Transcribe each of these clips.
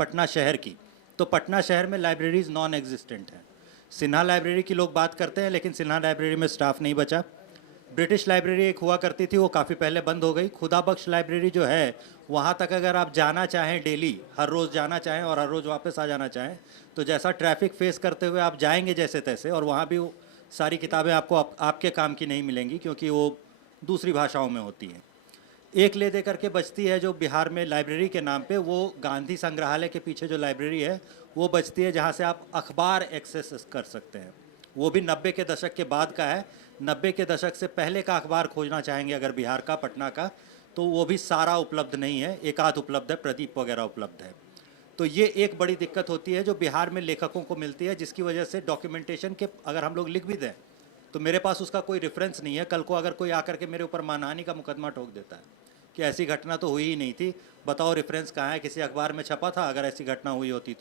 पटना शहर की, तो पटना शहर में लाइब्रेरीज नॉन एग्जिस्टेंट हैं। सिन्हा लाइब्रेरी की लोग बात करते हैं, लेकिन सिन्हा लाइब्रेरी में स्टाफ नहीं बचा। ब्रिटिश लाइब्रेरी एक हुआ करती थी, वो काफ़ी पहले बंद हो गई। खुदा बख्श लाइब्रेरी जो है, वहाँ तक अगर आप जाना चाहें डेली, हर रोज़ जाना चाहें और हर रोज़ वापस आ जाना चाहें, तो जैसा ट्रैफिक फेस करते हुए आप जाएंगे जैसे तैसे, और वहाँ भी वो सारी किताबें आपको आपके काम की नहीं मिलेंगी, क्योंकि वो दूसरी भाषाओं में होती हैं। एक ले दे करके बचती है जो बिहार में लाइब्रेरी के नाम पे, वो गांधी संग्रहालय के पीछे जो लाइब्रेरी है वो बचती है, जहाँ से आप अखबार एक्सेस कर सकते हैं। वो भी 90 के दशक के बाद का है। 90 के दशक से पहले का अखबार खोजना चाहेंगे अगर बिहार का, पटना का, तो वो भी सारा उपलब्ध नहीं है, एक आध उपलब्ध है, प्रदीप वगैरह उपलब्ध है। तो ये एक बड़ी दिक्कत होती है जो बिहार में लेखकों को मिलती है, जिसकी वजह से डॉक्यूमेंटेशन के अगर हम लोग लिख भी दें तो मेरे पास उसका कोई रेफरेंस नहीं है। कल को अगर कोई आकर के मेरे ऊपर मानहानि का मुकदमा ठोक देता है कि ऐसी घटना तो हुई ही नहीं थी, बताओ रेफरेंस कहाँ है, किसी अखबार में छपा था, अगर ऐसी घटना हुई होती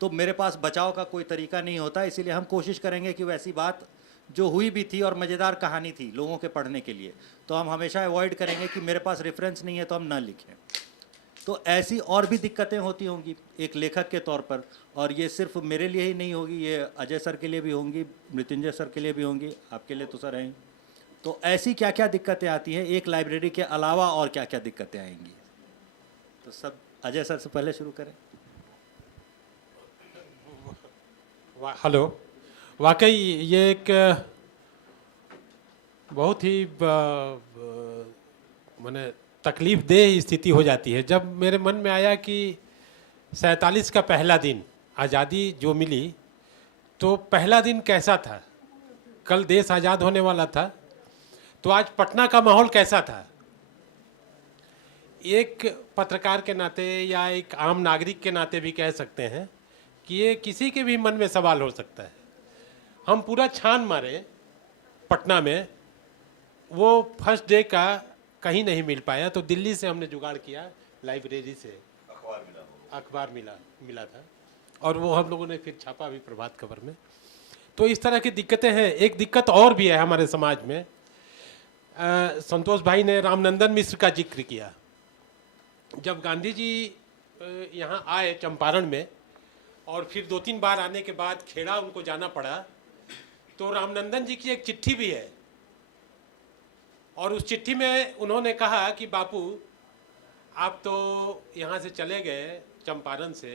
तो मेरे पास बचाव का कोई तरीका नहीं होता। इसीलिए हम कोशिश करेंगे कि वैसी बात जो हुई भी थी और मज़ेदार कहानी थी लोगों के पढ़ने के लिए, तो हम हमेशा अवॉइड करेंगे कि मेरे पास रेफरेंस नहीं है तो हम ना लिखें। तो ऐसी और भी दिक्कतें होती होंगी एक लेखक के तौर पर, और ये सिर्फ मेरे लिए ही नहीं होगी, ये अजय सर के लिए भी होंगी, मृत्युंजय सर के लिए भी होंगी, आपके लिए तो सर हैं। तो ऐसी क्या क्या दिक्कतें आती हैं एक लाइब्रेरी के अलावा, और क्या क्या दिक्कतें आएंगी? तो सब अजय सर से पहले शुरू करें। हेलो, वाकई ये एक बहुत ही माने तकलीफ देह स्थिति हो जाती है जब मेरे मन में आया कि 47 का पहला दिन आज़ादी जो मिली, तो पहला दिन कैसा था। कल देश आज़ाद होने वाला था, तो आज पटना का माहौल कैसा था। एक पत्रकार के नाते या एक आम नागरिक के नाते भी कह सकते हैं कि ये किसी के भी मन में सवाल हो सकता है। हम पूरा छान मारे पटना में, वो फर्स्ट डे का कहीं नहीं मिल पाया, तो दिल्ली से हमने जुगाड़ किया, लाइब्रेरी से अखबार मिला था, और वो हम लोगों ने फिर छापा भी प्रभात खबर में। तो इस तरह की दिक्कतें हैं। एक दिक्कत और भी है हमारे समाज में। संतोष भाई ने रामनंदन मिश्र का जिक्र किया। जब गांधी जी यहाँ आए चंपारण में, और फिर 2-3 बार आने के बाद खेड़ा उनको जाना पड़ा, तो रामनंदन जी की एक चिट्ठी भी है, और उस चिट्ठी में उन्होंने कहा कि बापू आप तो यहाँ से चले गए चंपारण से,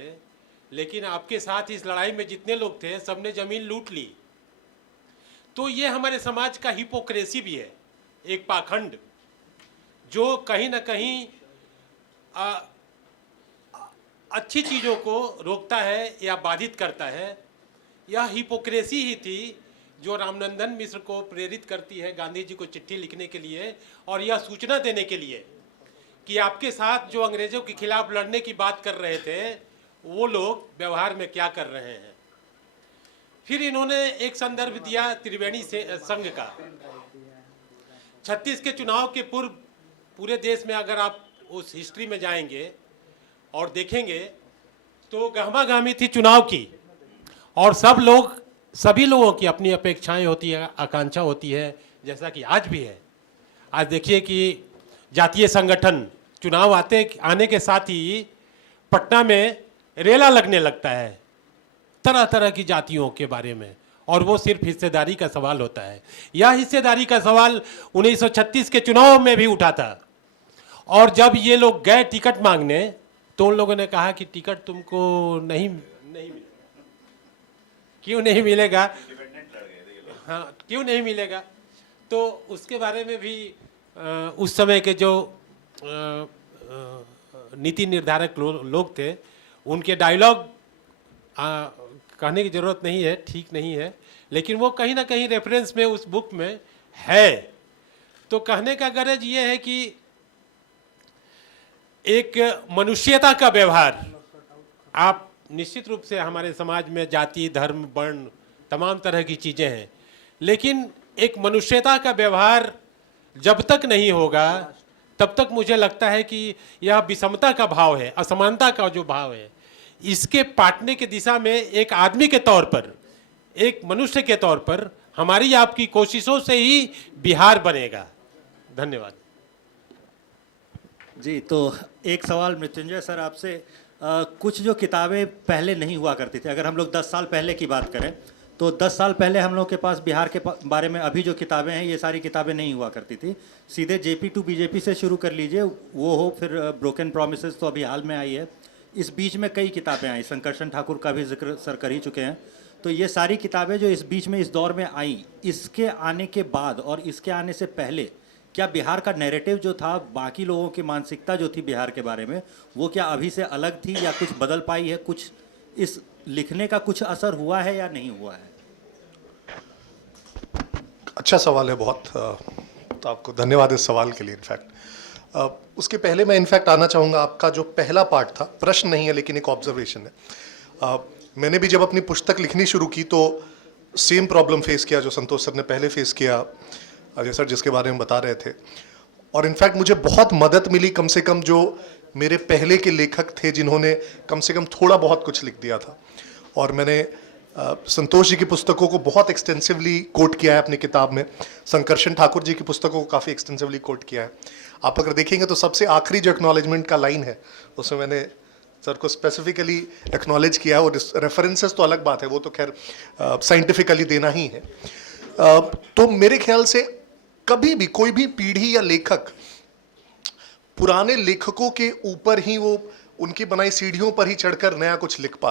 लेकिन आपके साथ इस लड़ाई में जितने लोग थे सबने ज़मीन लूट ली। तो ये हमारे समाज का हिपोक्रेसी भी है, एक पाखंड जो कहीं ना कहीं अच्छी चीज़ों को रोकता है या बाधित करता है। यह हिपोक्रेसी ही थी जो रामनंदन मिश्र को प्रेरित करती है गांधी जी को चिट्ठी लिखने के लिए, और यह सूचना देने के लिए कि आपके साथ जो अंग्रेज़ों के खिलाफ लड़ने की बात कर रहे थे वो लोग व्यवहार में क्या कर रहे हैं। फिर इन्होंने एक संदर्भ दिया त्रिवेणी से संघ का। 36 के चुनाव के पूर्व पूरे देश में अगर आप उस हिस्ट्री में जाएंगे और देखेंगे तो गहमागहमी थी चुनाव की, और सभी लोगों की अपनी अपेक्षाएं होती है, आकांक्षा होती है, जैसा कि आज भी है। आज देखिए कि जातीय संगठन चुनाव आने के साथ ही पटना में रेला लगने लगता है तरह तरह की जातियों के बारे में, और वो सिर्फ हिस्सेदारी का सवाल होता है। यह हिस्सेदारी का सवाल 1936 के चुनाव में भी उठा था, और जब ये लोग गए टिकट मांगने तो उन लोगों ने कहा कि टिकट तुमको नहीं मिलेगा। क्यों नहीं मिलेगा? हाँ, क्यों नहीं मिलेगा? तो उसके बारे में भी उस समय के जो नीति निर्धारक लोग थे, उनके डायलॉग कहने की ज़रूरत नहीं है, ठीक नहीं है, लेकिन वो कहीं ना कहीं रेफरेंस में उस बुक में है। तो कहने का गरज ये है कि एक मनुष्यता का व्यवहार, आप निश्चित रूप से हमारे समाज में जाति, धर्म, वर्ण, तमाम तरह की चीज़ें हैं, लेकिन एक मनुष्यता का व्यवहार जब तक नहीं होगा तब तक मुझे लगता है कि यह विषमता का भाव है, असमानता का जो भाव है, इसके पाटने की दिशा में एक आदमी के तौर पर, एक मनुष्य के तौर पर हमारी आपकी कोशिशों से ही बिहार बनेगा। धन्यवाद जी। तो एक सवाल मृत्युंजय सर आपसे, कुछ जो किताबें पहले नहीं हुआ करती थी, अगर हम लोग 10 साल पहले की बात करें तो 10 साल पहले हम लोग के पास बिहार के बारे में अभी जो किताबें हैं ये सारी किताबें नहीं हुआ करती थी। सीधे जेपी टू बीजेपी से शुरू कर लीजिए, वो हो, फिर ब्रोकन प्रॉमिसेस तो अभी हाल में आई है। इस बीच में कई किताबें आई, शंकरशन ठाकुर का भी जिक्र सर कर ही चुके हैं। तो ये सारी किताबें जो इस बीच में इस दौर में आई, इसके आने के बाद और इसके आने से पहले क्या बिहार का नैरेटिव जो था, बाकी लोगों की मानसिकता जो थी बिहार के बारे में, वो क्या अभी से अलग थी या कुछ बदल पाई है? कुछ इस लिखने का कुछ असर हुआ है या नहीं हुआ है? अच्छा सवाल है बहुत। तो आपको धन्यवाद इस सवाल के लिए। इनफैक्ट उसके पहले मैं इनफैक्ट आना चाहूँगा, आपका जो पहला पार्ट था, प्रश्न नहीं है लेकिन एक ऑब्जर्वेशन है। मैंने भी जब अपनी पुस्तक लिखनी शुरू की तो सेम प्रॉब्लम फेस किया जो संतोष सर ने पहले फेस किया, अजय सर जिसके बारे में बता रहे थे। और इनफैक्ट मुझे बहुत मदद मिली, कम से कम जो मेरे पहले के लेखक थे जिन्होंने कम से कम थोड़ा बहुत कुछ लिख दिया था। और मैंने संतोष जी की पुस्तकों को बहुत एक्सटेंसिवली कोट किया है अपनी किताब में, शंकरशन ठाकुर जी की पुस्तकों को काफ़ी एक्सटेंसिवली कोट किया है। आप अगर देखेंगे तो सबसे आखिरी जो एक्नॉलेजमेंट का लाइन है उसमें मैंने सर को स्पेसिफिकली एक्नॉलेज किया है। और रेफरेंसेस तो अलग बात है, वो तो खैर साइंटिफिकली देना ही है। तो मेरे ख्याल से कभी भी कोई भी पीढ़ी या लेखक पुराने लेखकों के ऊपर ही, वो उनकी बनाई सीढ़ियों पर ही चढ़कर नया कुछ लिख पाता